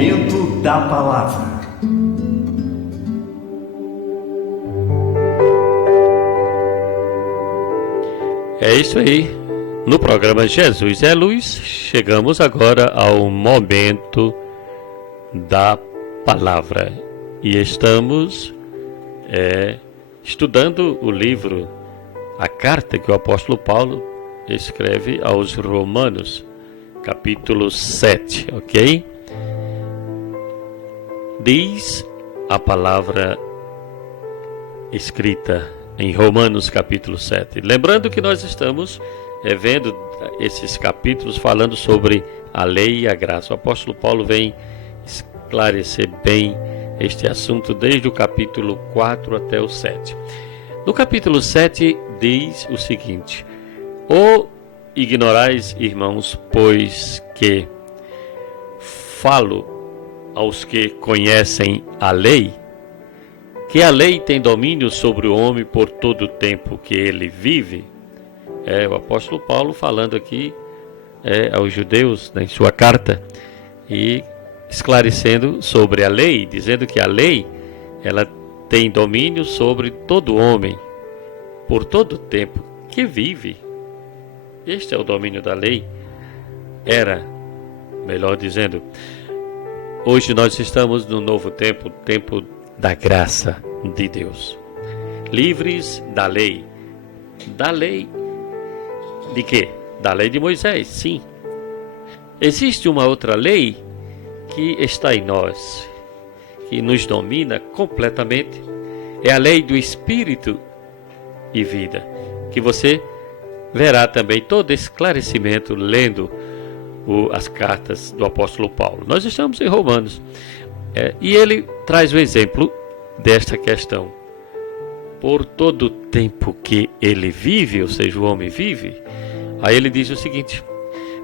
Momento da Palavra. É isso aí. No programa Jesus é Luz, chegamos agora ao momento da palavra. E estamos estudando o livro, a carta que o apóstolo Paulo escreve aos Romanos, capítulo 7, ok? Diz a palavra escrita em Romanos capítulo 7. Lembrando que nós estamos vendo esses capítulos falando sobre a lei e a graça. O apóstolo Paulo vem esclarecer bem este assunto desde o capítulo 4 até o 7. No capítulo 7 diz o seguinte: Ou ignorais, irmãos, pois que falo aos que conhecem a lei, que a lei tem domínio sobre o homem por todo o tempo que ele vive. O apóstolo Paulo falando aqui aos judeus, em sua carta, e esclarecendo sobre a lei, dizendo que a lei ela tem domínio sobre todo homem por todo o tempo que vive. Este é o domínio da lei. Melhor dizendo, hoje nós estamos no novo tempo, o tempo da graça de Deus. Livres da lei. Da lei de quê? Da lei de Moisés, sim. Existe uma outra lei que está em nós, que nos domina completamente. É a lei do Espírito e vida, que você verá também todo esclarecimento lendo as cartas do apóstolo Paulo. Nós estamos em Romanos, e ele traz o exemplo desta questão. Por todo o tempo que ele vive, ou seja, o homem vive, aí ele diz o seguinte: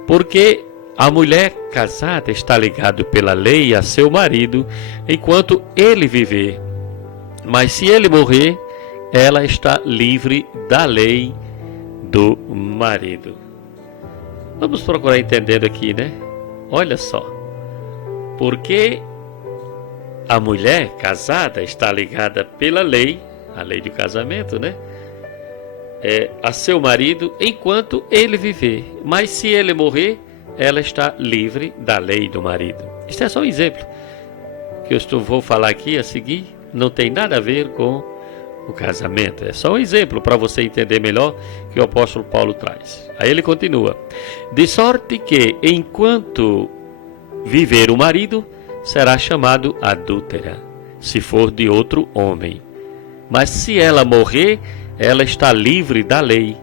porque a mulher casada está ligada pela lei a seu marido enquanto ele viver, mas se ele morrer, ela está livre da lei do marido. Vamos procurar entender aqui, né? Olha só. Porque a mulher casada está ligada pela lei, a lei do casamento, né? A seu marido enquanto ele viver. Mas se ele morrer, ela está livre da lei do marido. Isto é só um exemplo que eu vou falar aqui a seguir. Não tem nada a ver com o casamento. É só um exemplo para você entender melhor que o apóstolo Paulo traz. Aí ele continua: de sorte que enquanto viver o marido, será chamado adúltera, se for de outro homem. Mas se ela morrer, ela está livre da lei,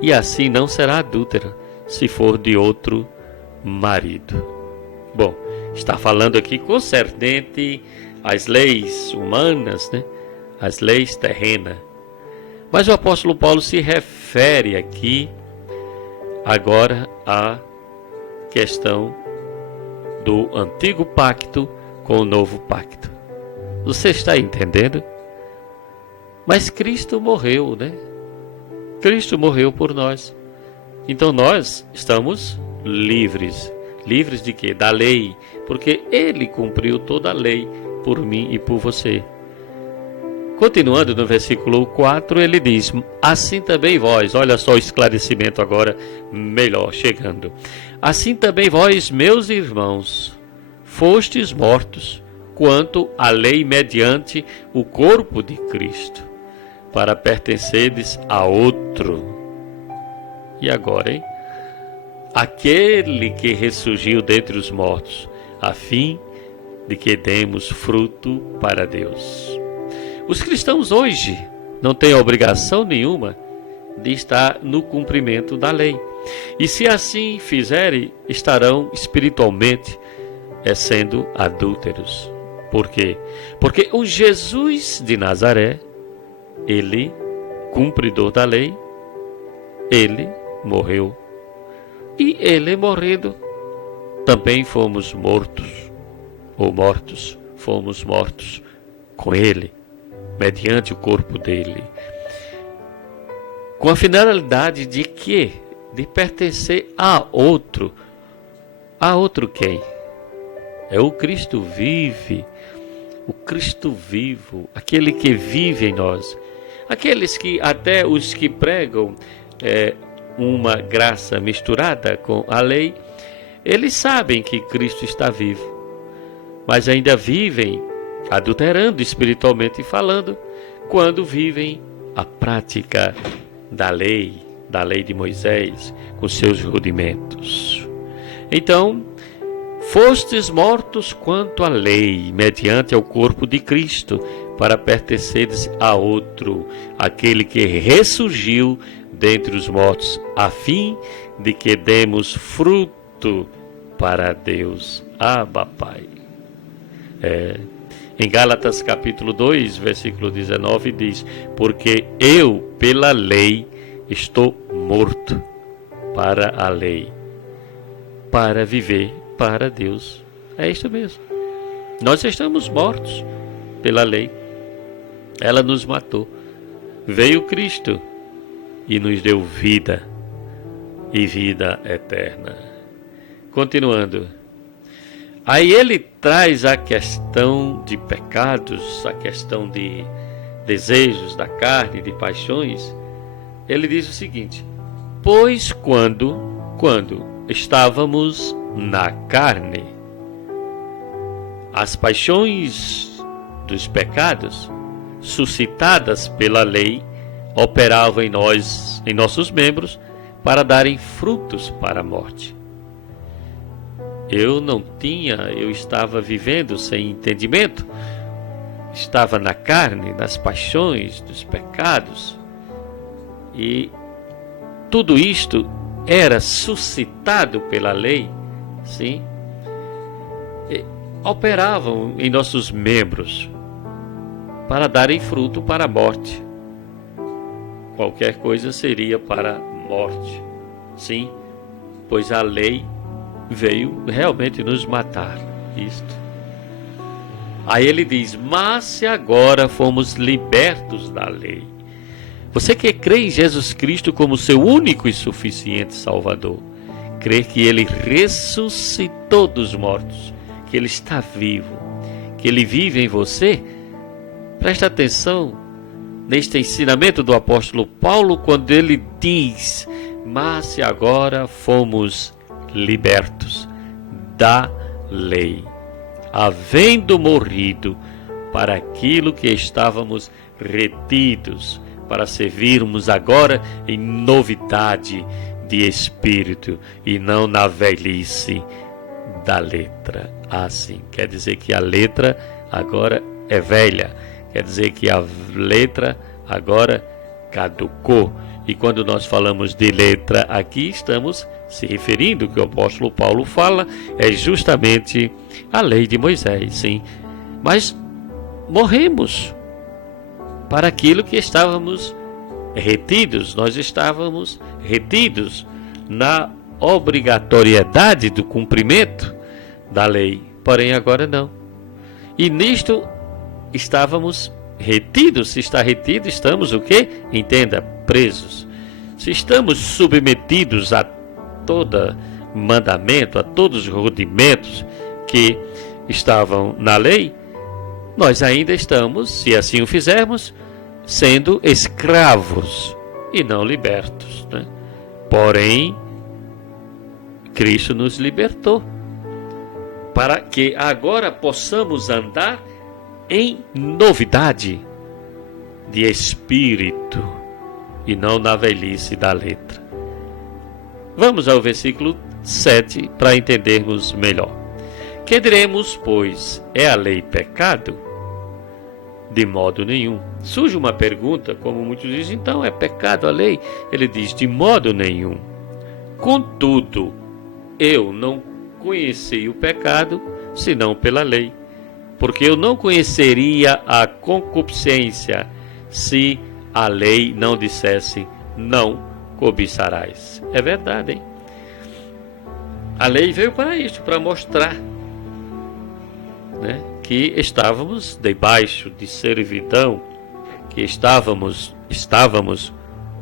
e assim não será adúltera, se for de outro marido. Bom, está falando aqui concernente às leis humanas, né? As leis terrenas. Mas o apóstolo Paulo se refere aqui agora à questão do antigo pacto com o novo pacto. Você está entendendo? Mas Cristo morreu, né? Cristo morreu por nós. Então nós estamos livres. Livres de quê? Da lei. Porque Ele cumpriu toda a lei por mim e por você. Continuando no versículo 4, ele diz: assim também vós, olha só o esclarecimento agora melhor chegando. Assim também vós, meus irmãos, fostes mortos quanto à lei mediante o corpo de Cristo, para pertencerdes a outro. E agora, hein? Aquele que ressurgiu dentre os mortos, a fim de que demos fruto para Deus. Os cristãos hoje não têm obrigação nenhuma de estar no cumprimento da lei. E se assim fizerem, estarão espiritualmente sendo adúlteros. Por quê? Porque o Jesus de Nazaré, ele, cumpridor da lei, ele morreu. E ele morrendo, também fomos mortos, fomos mortos com ele, mediante o corpo dele, com a finalidade de quê? De pertencer a outro. A outro quem? É o Cristo o Cristo vivo, aquele que vive em nós. Aqueles que, até os que pregam uma graça misturada com a lei, eles sabem que Cristo está vivo, mas ainda vivem adulterando espiritualmente falando, quando vivem a prática da lei de Moisés, com seus rudimentos. Então, fostes mortos quanto à lei, mediante ao corpo de Cristo, para pertenceres a outro, aquele que ressurgiu dentre os mortos, a fim de que demos fruto para Deus. Abba, Pai. Em Gálatas capítulo 2, versículo 19 diz: porque eu, pela lei, estou morto para a lei, para viver para Deus. É isso mesmo. Nós estamos mortos pela lei. Ela nos matou. Veio Cristo e nos deu vida, e vida eterna. Continuando. Aí ele traz a questão de pecados, a questão de desejos da carne, de paixões. Ele diz o seguinte: pois quando estávamos na carne, as paixões dos pecados, suscitadas pela lei, operavam em nossos membros, para darem frutos para a morte. Eu estava vivendo sem entendimento, estava na carne, nas paixões dos pecados, e tudo isto era suscitado pela lei, sim, e operavam em nossos membros para darem fruto para a morte. Qualquer coisa seria para a morte, sim, pois a lei veio realmente nos matar. Isto. Aí ele diz: mas se agora fomos libertos da lei. Você que crê em Jesus Cristo como seu único e suficiente Salvador, crê que ele ressuscitou dos mortos, que ele está vivo, que ele vive em você, presta atenção neste ensinamento do apóstolo Paulo, quando ele diz: mas se agora fomos libertos da lei, havendo morrido para aquilo que estávamos retidos, para servirmos agora em novidade de espírito e não na velhice da letra. Assim, quer dizer que a letra agora é velha, quer dizer que a letra agora caducou. E quando nós falamos de letra aqui, estamos se referindo, que o apóstolo Paulo fala, é justamente a lei de Moisés, sim. Mas morremos para aquilo que estávamos retidos, nós estávamos retidos na obrigatoriedade do cumprimento da lei, porém agora não. E nisto estávamos retidos. Se está retido, estamos o quê? Entenda, presos. Se estamos submetidos a todo mandamento, a todos os rudimentos que estavam na lei, nós ainda estamos, se assim o fizermos, sendo escravos e não libertos, né? Porém, Cristo nos libertou para que agora possamos andar em novidade de espírito e não na velhice da letra. Vamos ao versículo 7 para entendermos melhor. Que diremos, pois, é a lei pecado? De modo nenhum. Surge uma pergunta, como muitos dizem, então é pecado a lei? Ele diz, de modo nenhum. Contudo, eu não conheci o pecado, senão pela lei. Porque eu não conheceria a concupiscência, se a lei não dissesse, não cobiçarás. É verdade, hein? A lei veio para isso, para mostrar, né, que estávamos debaixo de servidão, que estávamos,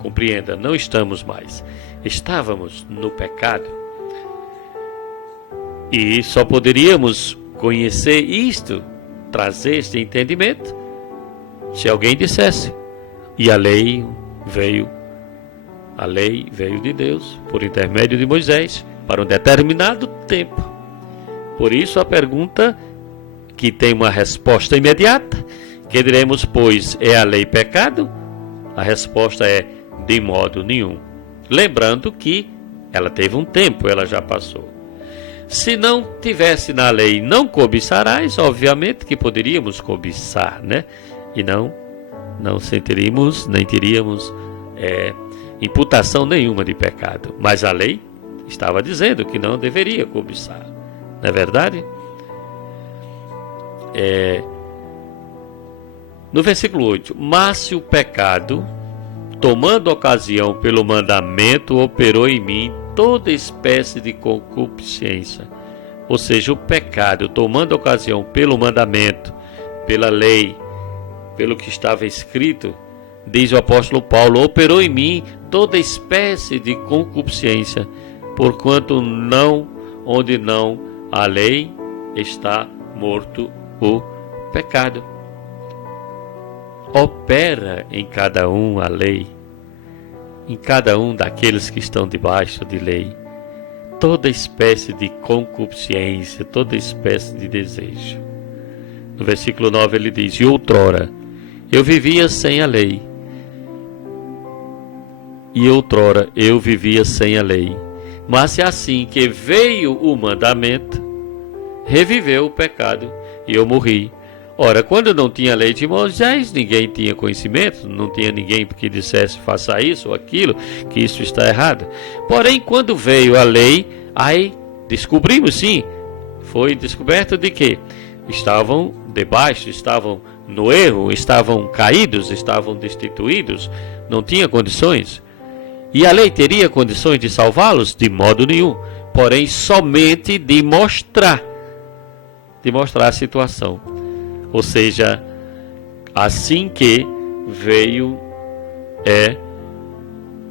compreenda, não estamos mais, estávamos no pecado. E só poderíamos conhecer isto, trazer este entendimento, se alguém dissesse, e a lei veio de Deus, por intermédio de Moisés, para um determinado tempo. Por isso a pergunta que tem uma resposta imediata, que diremos, pois, é a lei pecado? A resposta é, de modo nenhum. Lembrando que ela teve um tempo, ela já passou. Se não tivesse na lei, não cobiçarás, obviamente que poderíamos cobiçar, né? E não sentiríamos, nem teríamos imputação nenhuma de pecado. Mas a lei estava dizendo que não deveria cobiçar. Não é verdade? No versículo 8, mas se o pecado, tomando ocasião pelo mandamento, operou em mim toda espécie de concupiscência. Ou seja, o pecado, tomando ocasião pelo mandamento, pela lei, pelo que estava escrito, diz o apóstolo Paulo, operou em mim toda espécie de concupiscência, porquanto onde não há lei, está morto o pecado. Opera em cada um a lei, em cada um daqueles que estão debaixo de lei, toda espécie de concupiscência, toda espécie de desejo. No versículo 9 ele diz, e outrora eu vivia sem a lei, mas se assim que veio o mandamento, reviveu o pecado e eu morri. Ora, quando não tinha lei de Moisés, ninguém tinha conhecimento, não tinha ninguém que dissesse faça isso ou aquilo, que isso está errado. Porém, quando veio a lei, aí descobrimos sim, foi descoberto de que estavam debaixo, estavam no erro, estavam caídos, estavam destituídos, não tinha condições. E a lei teria condições de salvá-los? De modo nenhum. Porém, somente de mostrar a situação. Ou seja, assim que veio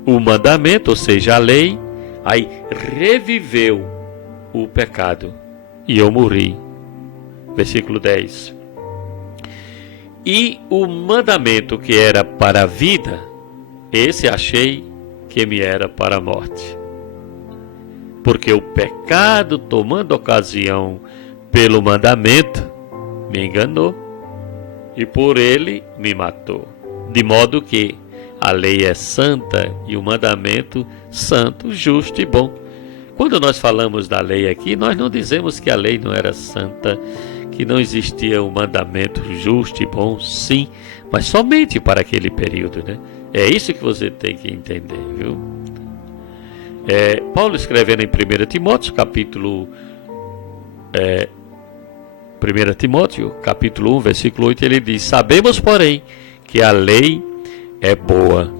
o mandamento, ou seja, a lei, aí reviveu o pecado e eu morri. Versículo 10. E o mandamento que era para a vida, esse achei que me era para a morte. Porque o pecado, tomando ocasião pelo mandamento, me enganou e por ele me matou. De modo que a lei é santa e o mandamento santo, justo e bom. Quando nós falamos da lei aqui, nós não dizemos que a lei não era santa, que não existia um mandamento justo e bom, sim, mas somente para aquele período, né? É isso que você tem que entender, viu? Paulo escrevendo em 1 Timóteo, capítulo 1 Timóteo, capítulo 1, versículo 8, ele diz, sabemos, porém, que a lei é boa,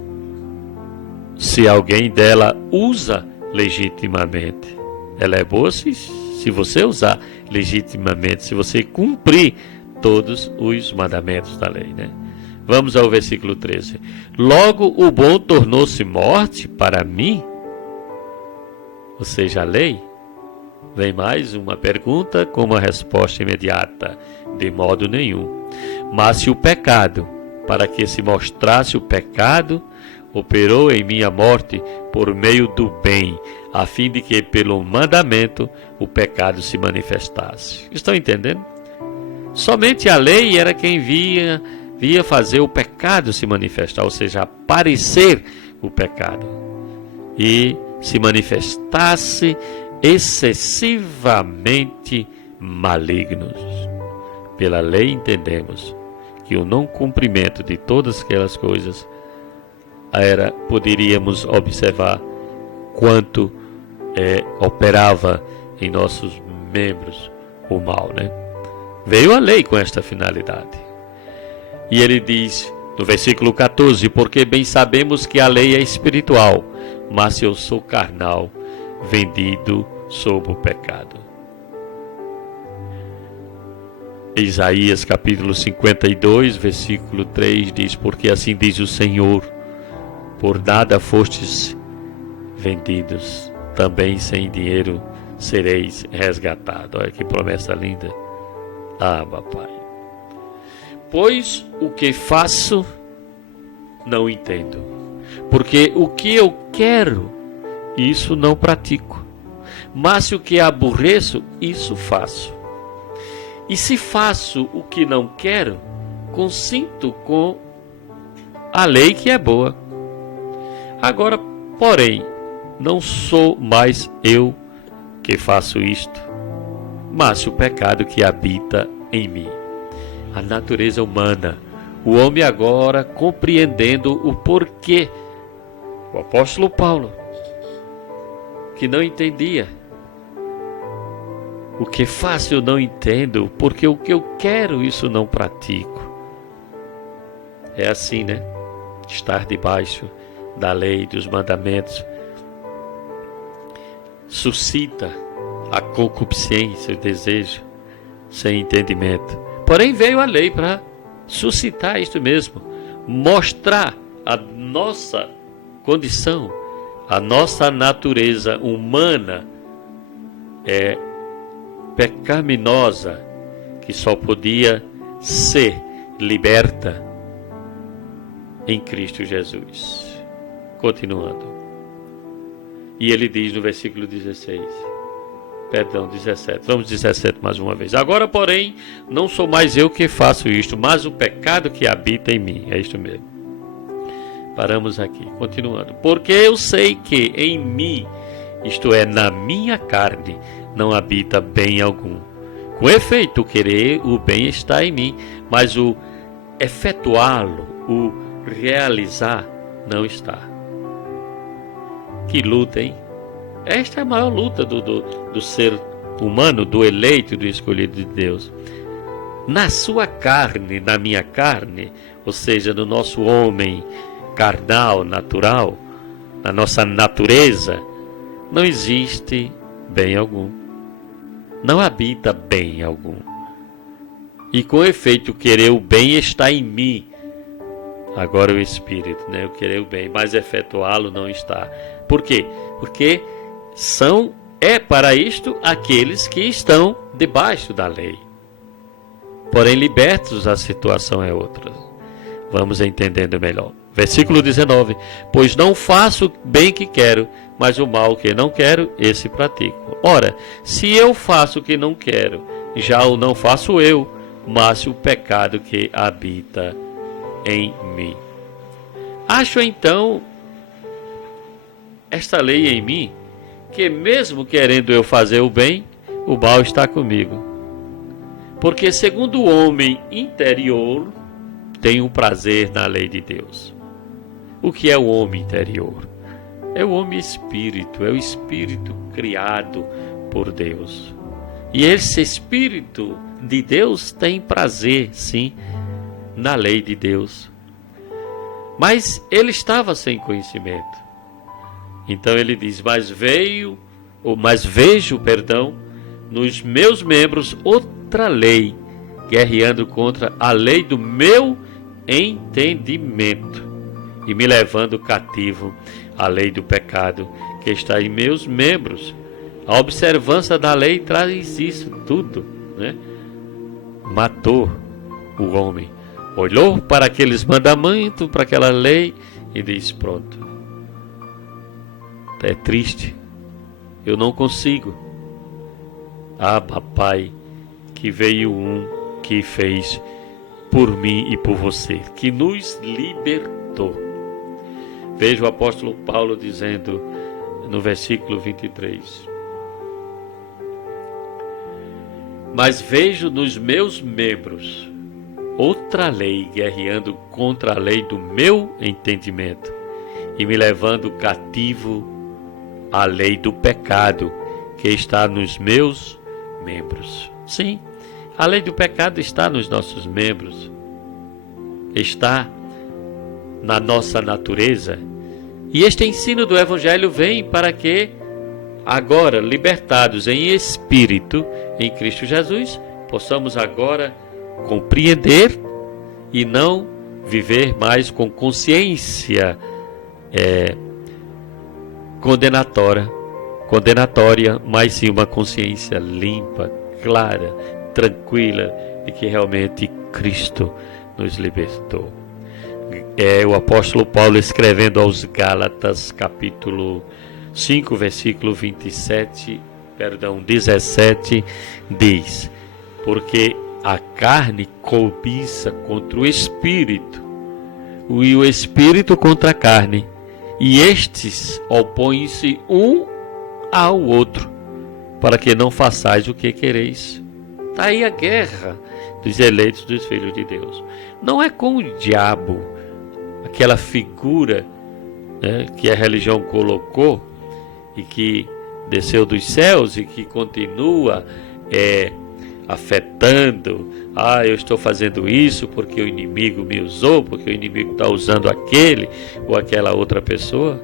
se alguém dela usa legitimamente. Ela é boa se você usar legitimamente, se você cumprir todos os mandamentos da lei, né? Vamos ao versículo 13. Logo o bom tornou-se morte para mim, ou seja, a lei. Vem mais uma pergunta com uma resposta imediata, de modo nenhum. Mas se o pecado, para que se mostrasse o pecado, operou em mim a morte por meio do bem, a fim de que pelo mandamento o pecado se manifestasse. Estão entendendo? Somente a lei era quem via fazer o pecado se manifestar, ou seja, aparecer o pecado. E se manifestasse excessivamente malignos. Pela lei entendemos que o não cumprimento de todas aquelas coisas poderíamos observar quanto operava em nossos membros o mal, né? Veio a lei com esta finalidade. E ele diz no versículo 14, porque bem sabemos que a lei é espiritual, mas se eu sou carnal, vendido sob o pecado. Isaías capítulo 52, versículo 3 diz, porque assim diz o Senhor, por nada fostes vendidos, também sem dinheiro sereis resgatados. Olha que promessa linda. Ah, papai. Pois o que faço, não entendo. Porque o que eu quero, isso não pratico. Mas o que aborreço, isso faço. E se faço o que não quero, consinto com a lei que é boa. Agora, porém, não sou mais eu que faço isto, mas o pecado que habita em mim. A natureza humana, o homem agora compreendendo o porquê. O apóstolo Paulo, que não entendia. O que faço eu não entendo, porque o que eu quero isso não pratico. É assim, né? Estar debaixo da lei, dos mandamentos, suscita a concupiscência, o desejo, sem entendimento. Porém veio a lei para suscitar isto mesmo, mostrar a nossa condição, a nossa natureza humana é pecaminosa, que só podia ser liberta em Cristo Jesus. Continuando. E ele diz no versículo 17. Vamos 17 mais uma vez. Agora, porém, não sou mais eu que faço isto, mas o pecado que habita em mim. É isto mesmo. Paramos aqui, continuando. Porque eu sei que em mim, isto é, na minha carne, não habita bem algum. Com efeito, o querer o bem está em mim, mas o efetuá-lo, o realizar, não está. Que luta, hein? Esta é a maior luta do ser humano, do eleito, do escolhido de Deus. Na sua carne, na minha carne, ou seja, no nosso homem carnal, natural, na nossa natureza, não existe bem algum. Não habita bem algum. E com efeito, o querer o bem está em mim. Agora o Espírito, né? O querer o bem, mas efetuá-lo não está. Por quê? Porque é para isto aqueles que estão debaixo da lei. Porém, libertos, a situação é outra. Vamos entendendo melhor. Versículo 19. Pois não faço o bem que quero, mas o mal que não quero, esse pratico. Ora, se eu faço o que não quero, já o não faço eu, mas o pecado que habita em mim. Acho então esta lei em mim, que mesmo querendo eu fazer o bem, o mal está comigo. Porque segundo o homem interior, tem um prazer na lei de Deus. O que é o homem interior? É o homem espírito, é o espírito criado por Deus. E esse espírito de Deus tem prazer, sim, na lei de Deus. Mas ele estava sem conhecimento. Então ele diz, mas vejo, nos meus membros outra lei, guerreando contra a lei do meu entendimento e me levando cativo à lei do pecado que está em meus membros. A observância da lei traz isso tudo, né? Matou o homem, olhou para aqueles mandamentos, para aquela lei e diz, pronto. É triste, eu não consigo. Ah, papai, que veio um que fez por mim e por você, que nos libertou. Veja o apóstolo Paulo dizendo no versículo 23. Mas vejo nos meus membros outra lei guerreando contra a lei do meu entendimento e me levando cativo à lei do pecado que está nos meus membros. Sim, a lei do pecado está nos nossos membros, está na nossa natureza. E este ensino do Evangelho vem para que, agora libertados em espírito, em Cristo Jesus, possamos agora compreender e não viver mais com consciência condenatória, mas sim uma consciência limpa, clara, tranquila de que realmente Cristo nos libertou. É o apóstolo Paulo escrevendo aos Gálatas, capítulo 5, versículo 17, diz: porque a carne cobiça contra o espírito, e o espírito contra a carne, e estes opõem-se um ao outro, para que não façais o que quereis. Está aí a guerra dos eleitos, dos filhos de Deus. Não é com o diabo, aquela figura, né, que a religião colocou e que desceu dos céus e que continua afetando. Eu estou fazendo isso porque o inimigo me usou, porque o inimigo está usando aquele ou aquela outra pessoa.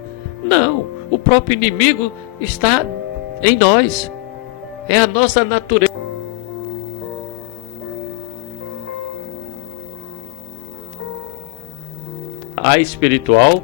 Não, o próprio inimigo está em nós. É a nossa natureza. A espiritual.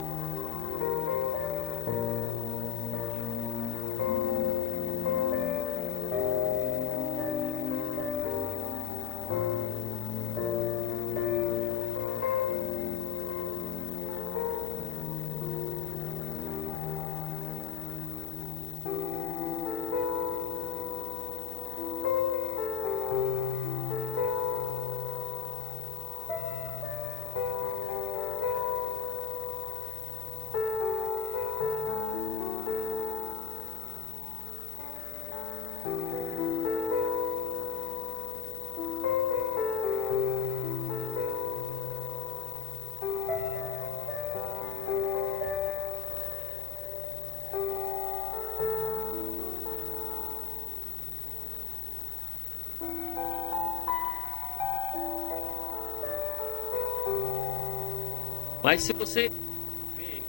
Mas se você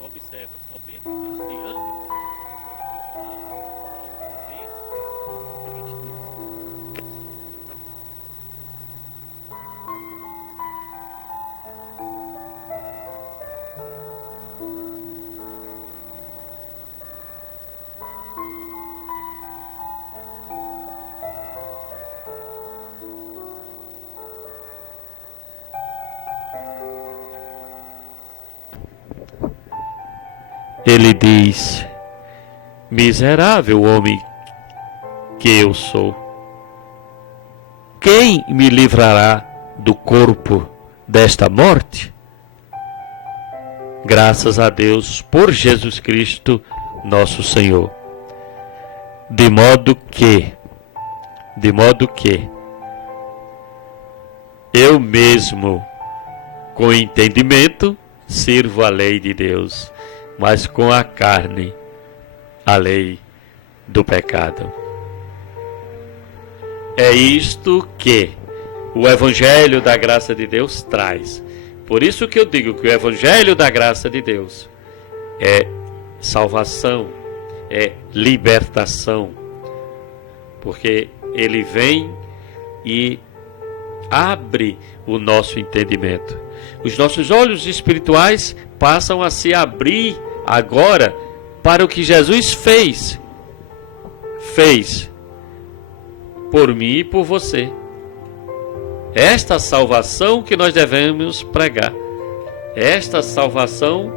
observa somente este âmbito, ele diz: miserável homem que eu sou, quem me livrará do corpo desta morte? Graças a Deus por Jesus Cristo, nosso Senhor. De modo que eu mesmo, com entendimento, sirvo a lei de Deus, mas com a carne, a lei do pecado. É isto que o Evangelho da graça de Deus traz. Por isso que eu digo que o Evangelho da graça de Deus é salvação, é libertação, porque ele vem e abre o nosso entendimento. Os nossos olhos espirituais passam a se abrir agora para o que Jesus fez por mim e por você. Esta salvação que nós devemos pregar, esta salvação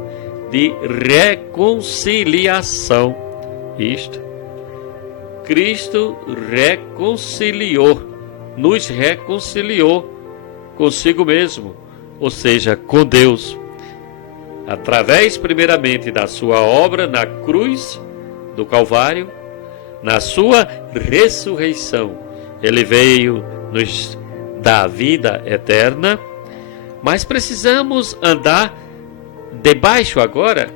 de reconciliação. Isto, Cristo nos reconciliou consigo mesmo, ou seja, com Deus, através primeiramente da sua obra na cruz do Calvário, na sua ressurreição. Ele veio nos dar a vida eterna, mas precisamos andar debaixo agora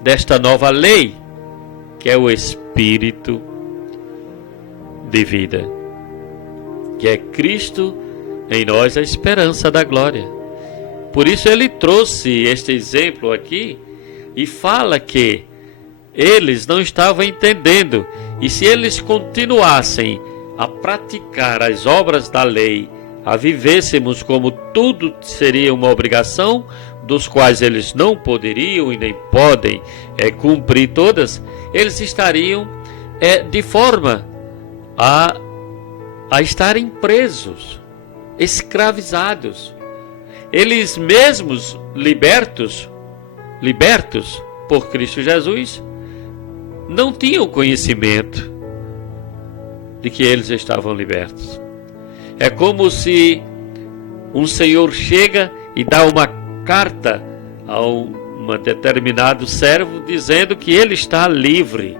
desta nova lei, que é o Espírito de vida, que é Cristo em nós, a esperança da glória. Por isso ele trouxe este exemplo aqui e fala que eles não estavam entendendo, e se eles continuassem a praticar as obras da lei, a vivêssemos como tudo seria uma obrigação, dos quais eles não poderiam e nem podem cumprir todas, eles estariam de forma a a estarem presos, escravizados. Eles mesmos libertos por Cristo Jesus, não tinham conhecimento de que eles estavam libertos. É como se um senhor chega e dá uma carta a um determinado servo dizendo que ele está livre.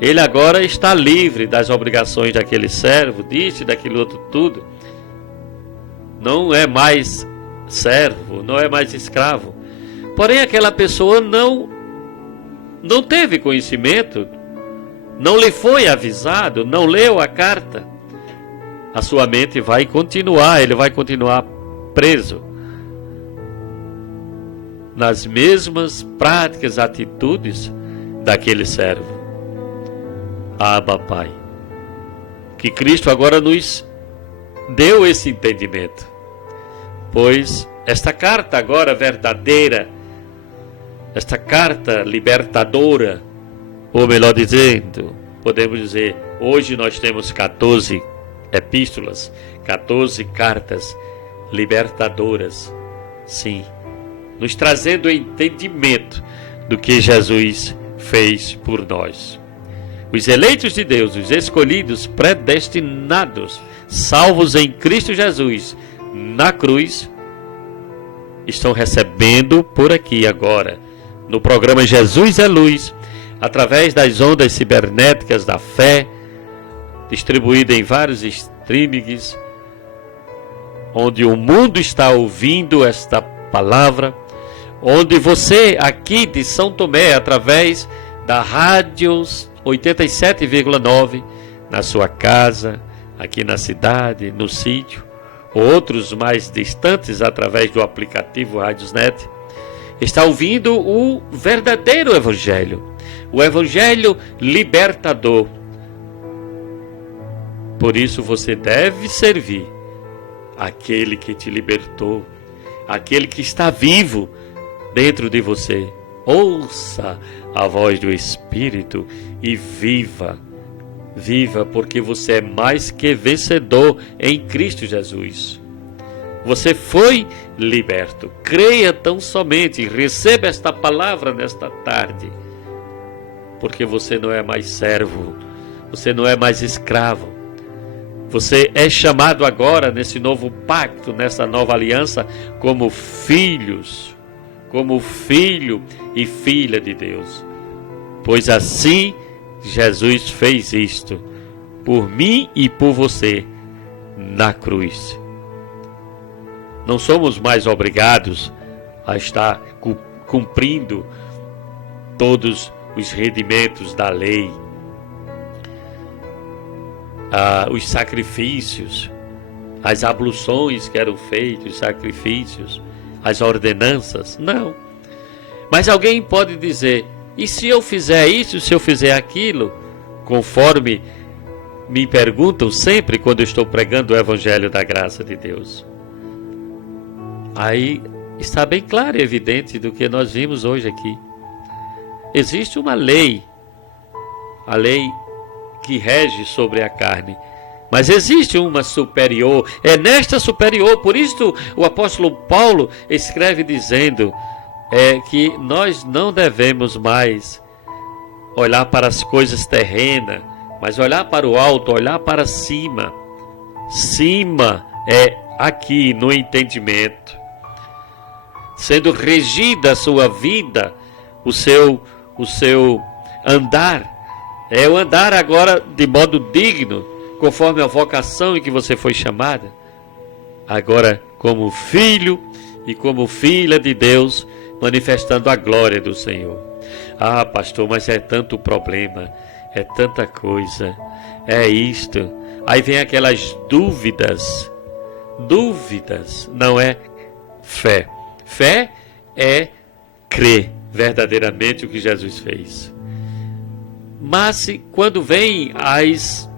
Ele agora está livre das obrigações daquele servo, disso e daquilo outro tudo. Não é mais servo, não é mais escravo. Porém, aquela pessoa não teve conhecimento, não lhe foi avisado, não leu a carta. A sua mente vai continuar, ele vai continuar preso nas mesmas práticas, atitudes daquele servo. Abba, Pai, que Cristo agora nos deu esse entendimento, pois esta carta agora verdadeira, esta carta libertadora, ou melhor dizendo, podemos dizer, hoje nós temos 14 epístolas, 14 cartas libertadoras, sim, nos trazendo o entendimento do que Jesus fez por nós. Os eleitos de Deus, os escolhidos, predestinados, salvos em Cristo Jesus, na cruz, estão recebendo por aqui agora, no programa Jesus é Luz, através das ondas cibernéticas da fé, distribuída em vários streamings, onde o mundo está ouvindo esta palavra, onde você aqui de São Tomé, através da Rádios 87,9, na sua casa, aqui na cidade, no sítio, outros mais distantes através do aplicativo Radiosnet, está ouvindo o verdadeiro Evangelho, o Evangelho libertador. Por isso você deve servir aquele que te libertou, aquele que está vivo dentro de você. Ouça a voz do Espírito e viva. Viva, porque você é mais que vencedor em Cristo Jesus. Você foi liberto. Creia tão somente, receba esta palavra nesta tarde, porque você não é mais servo, você não é mais escravo. Você é chamado agora, nesse novo pacto, nessa nova aliança, como filhos, como filho e filha de Deus. Pois assim Jesus fez isto, por mim e por você, na cruz. Não somos mais obrigados a estar cumprindo todos os rendimentos da lei, os sacrifícios, as abluções que eram feitas, os sacrifícios, as ordenanças. Não. Mas alguém pode dizer, e se eu fizer isso, se eu fizer aquilo, conforme me perguntam sempre quando eu estou pregando o Evangelho da Graça de Deus. Aí está bem claro e evidente do que nós vimos hoje aqui. Existe uma lei, a lei que rege sobre a carne, mas existe uma superior, é nesta superior, por isso o apóstolo Paulo escreve dizendo que nós não devemos mais olhar para as coisas terrenas, mas olhar para o alto, olhar para cima. Cima é aqui no entendimento, sendo regida a sua vida, o seu andar, é o andar agora de modo digno, conforme a vocação em que você foi chamada, agora como filho e como filha de Deus, manifestando a glória do Senhor. Ah, pastor, mas é tanto problema, é tanta coisa, é isto. Aí vem aquelas dúvidas, não é fé. Fé é crer verdadeiramente o que Jesus fez. Mas quando vem as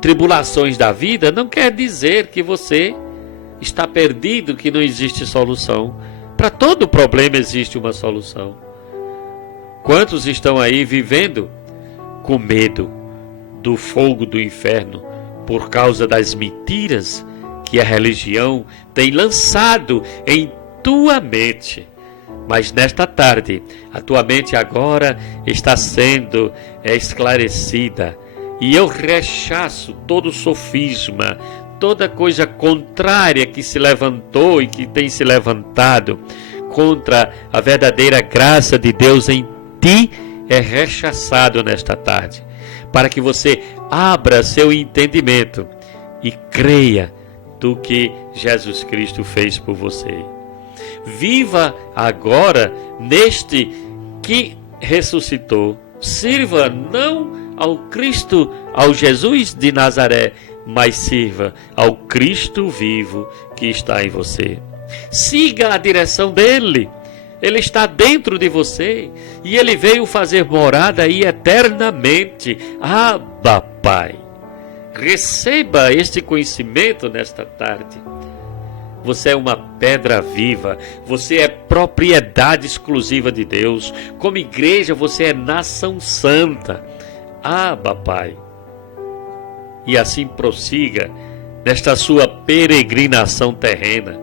tribulações da vida, não quer dizer que você está perdido, que não existe solução. Para todo problema existe uma solução. Quantos estão aí vivendo com medo do fogo do inferno, por causa das mentiras que a religião tem lançado em tua mente. Mas nesta tarde, a tua mente agora está sendo esclarecida. E eu rechaço todo sofisma, toda coisa contrária que se levantou e que tem se levantado contra a verdadeira graça de Deus em ti, é rechaçado nesta tarde. Para que você abra seu entendimento e creia do que Jesus Cristo fez por você. Viva agora neste que ressuscitou. Sirva não ao Cristo, ao Jesus de Nazaré, mas sirva ao Cristo vivo que está em você. Siga a direção dele. Ele está dentro de você e ele veio fazer morada aí eternamente. Abba, Pai. Receba este conhecimento nesta tarde. Você é uma pedra viva, você é propriedade exclusiva de Deus. Como igreja, você é nação santa. Abba, Pai. E assim prossiga nesta sua peregrinação terrena.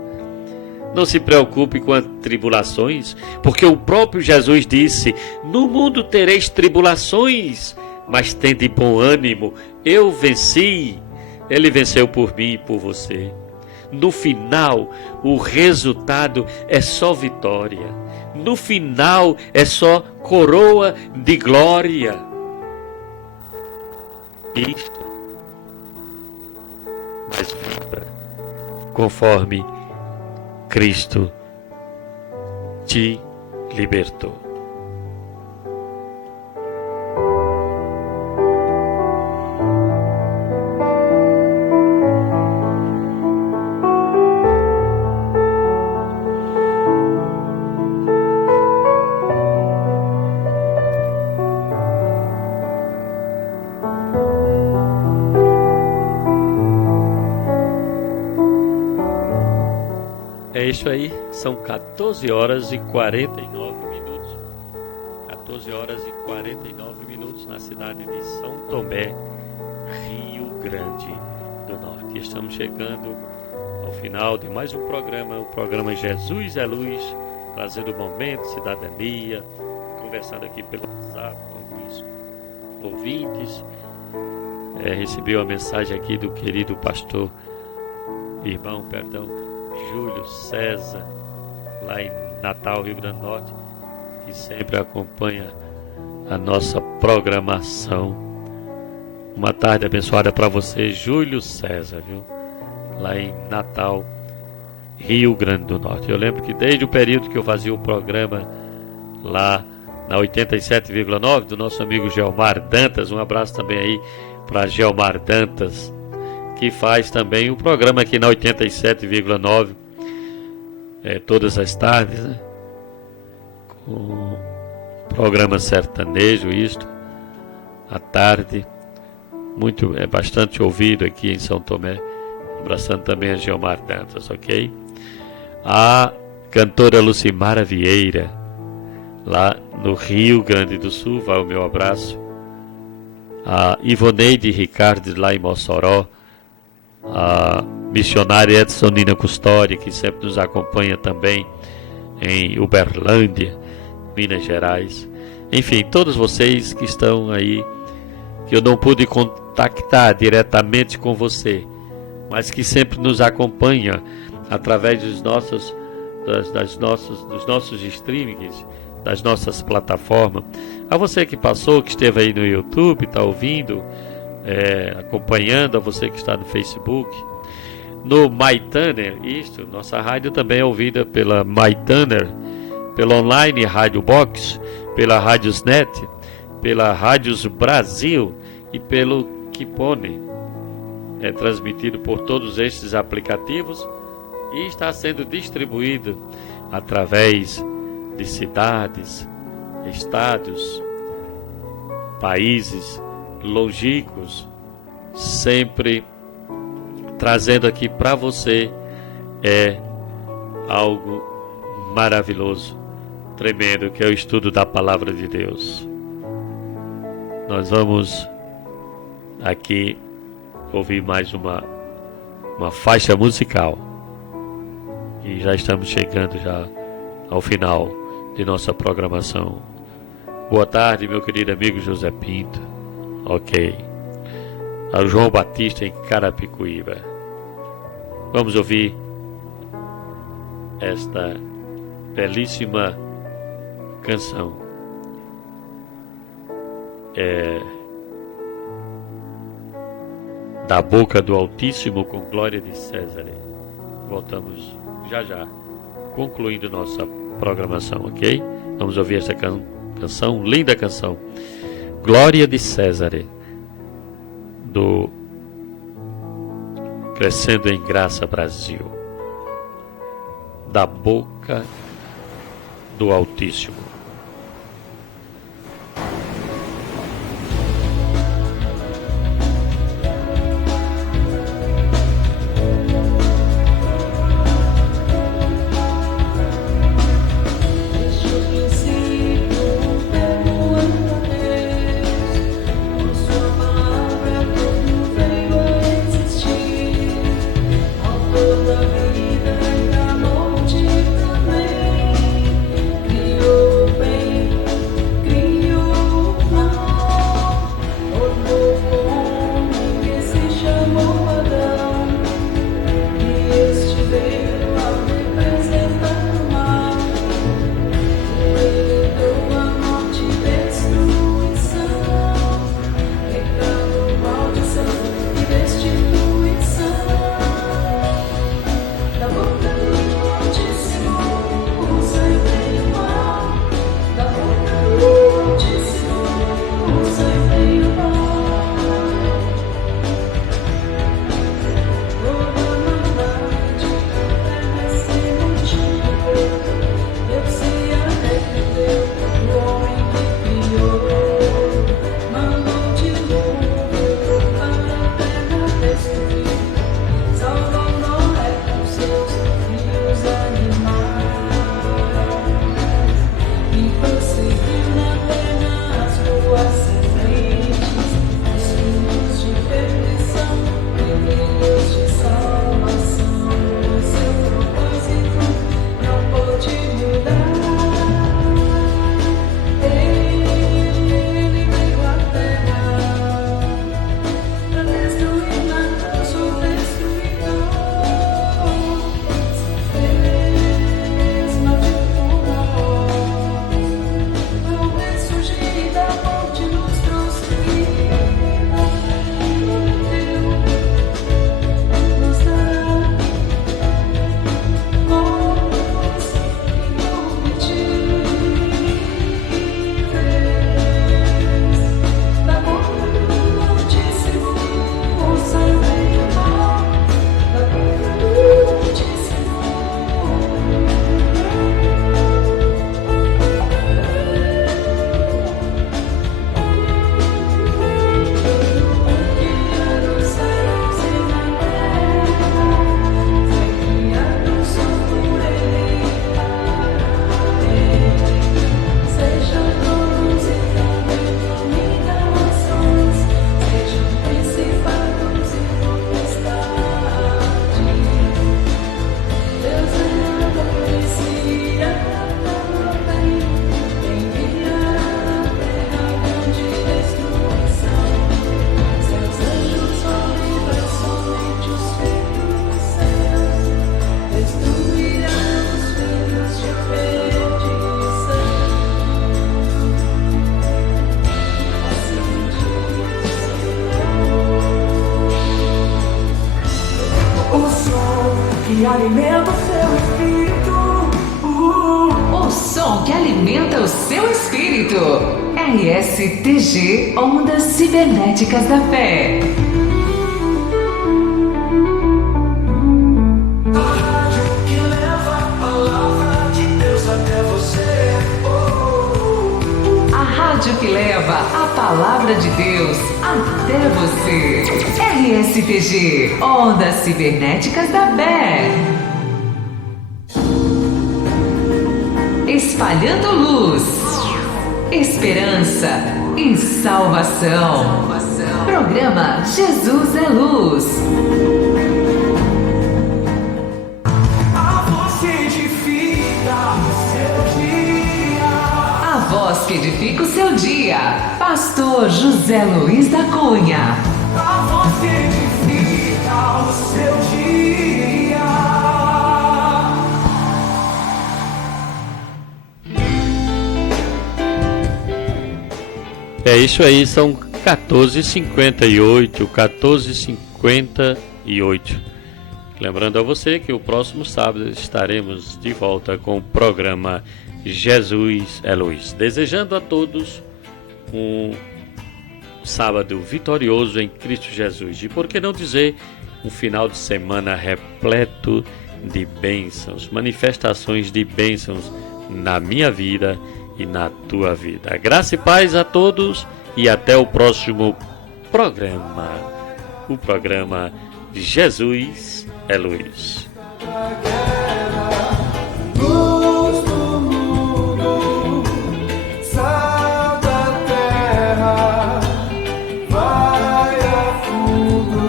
Não se preocupe com as tribulações, porque o próprio Jesus disse: no mundo tereis tribulações, mas tende bom ânimo, eu venci. Ele venceu por mim e por você. No final, o resultado é só vitória. No final, é só coroa de glória. Isto, mas viva conforme Cristo te libertou. É isso aí, são 14 horas e 49 minutos. 14 horas e 49 minutos na cidade de São Tomé, Rio Grande do Norte. Estamos chegando ao final de mais um programa, o programa Jesus é Luz, trazendo momento, cidadania, conversando aqui pelo WhatsApp com alguns ouvintes. Recebi uma mensagem aqui do querido pastor, Júlio César, lá em Natal, Rio Grande do Norte, que sempre acompanha a nossa programação. Uma tarde abençoada para você, Júlio César, viu? Lá em Natal, Rio Grande do Norte. Eu lembro que desde o período que eu fazia o programa lá na 87,9 do nosso amigo Gelmar Dantas, um abraço também aí para Gelmar Dantas, que faz também o programa aqui na 87,9 todas as tardes, né? Com programa sertanejo, isto à tarde, bastante ouvido aqui em São Tomé. Abraçando também a Gelmar Dantas, ok? A cantora Lucimara Vieira, lá no Rio Grande do Sul, vai o meu abraço. A Ivoneide Ricardo, lá em Mossoró. A missionária Edson Nina Custódia, que sempre nos acompanha também em Uberlândia, Minas Gerais. Enfim, todos vocês que estão aí, que eu não pude contactar diretamente com você, mas que sempre nos acompanha através dos nossos streamings, das nossas plataformas. A você que passou, que esteve aí no YouTube, está ouvindo, acompanhando, a você que está no Facebook, no MyTuner, nossa rádio também é ouvida pela MyTuner, pela online Rádio Box, pela Radiosnet, pela Rádios Brasil e pelo Kipone. É transmitido por todos estes aplicativos e está sendo distribuído através de cidades, estados, países longínquos, sempre trazendo aqui para você algo maravilhoso, tremendo, que é o estudo da Palavra de Deus. Nós vamos aqui ouvir mais uma faixa musical. E já estamos chegando já ao final de nossa programação. Boa tarde, meu querido amigo José Pinto. Ok. Ao João Batista em Carapicuíba. Vamos ouvir esta belíssima canção. Da Boca do Altíssimo, com Glória de César. Voltamos já, concluindo nossa programação, ok? Vamos ouvir essa canção, linda canção, Glória de César, do Crescendo em Graça Brasil. Da Boca do Altíssimo. que alimenta o seu espírito. O som que alimenta o seu espírito. RSTG, Ondas Cibernéticas da Fé. A rádio que leva a palavra de Deus até você. A rádio que leva a palavra de Deus até você. RSTG, Ondas Cibernéticas da Fé. Espalhando luz. esperança e salvação. Programa Jesus é Luz. A voz que edifica o seu dia. A voz que edifica o seu dia. Pastor José Luiz da Cunha. A voz que edifica o seu dia. É isso aí, são 14h58, 14h58. Lembrando a você que o próximo sábado estaremos de volta com o programa Jesus é Luz. Desejando a todos um sábado vitorioso em Cristo Jesus. E por que não dizer um final de semana repleto de bênçãos, manifestações de bênçãos na minha vida e na tua vida. Graça e paz a todos e até o próximo programa. O programa Jesus é Luz. Luz do mundo, sal da terra, vai a fundo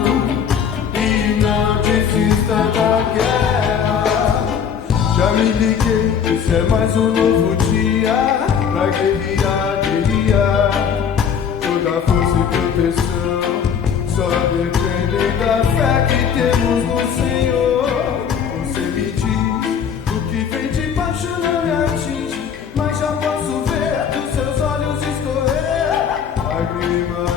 e não desista da guerra. Já me liguei, isso é mais um novo dia pra guerrear, guerrear. Toda força e proteção só depende da fé que temos no Senhor. Você me diz, o que vem de baixo não me atinge, mas já posso ver dos seus olhos escorrer lágrimas.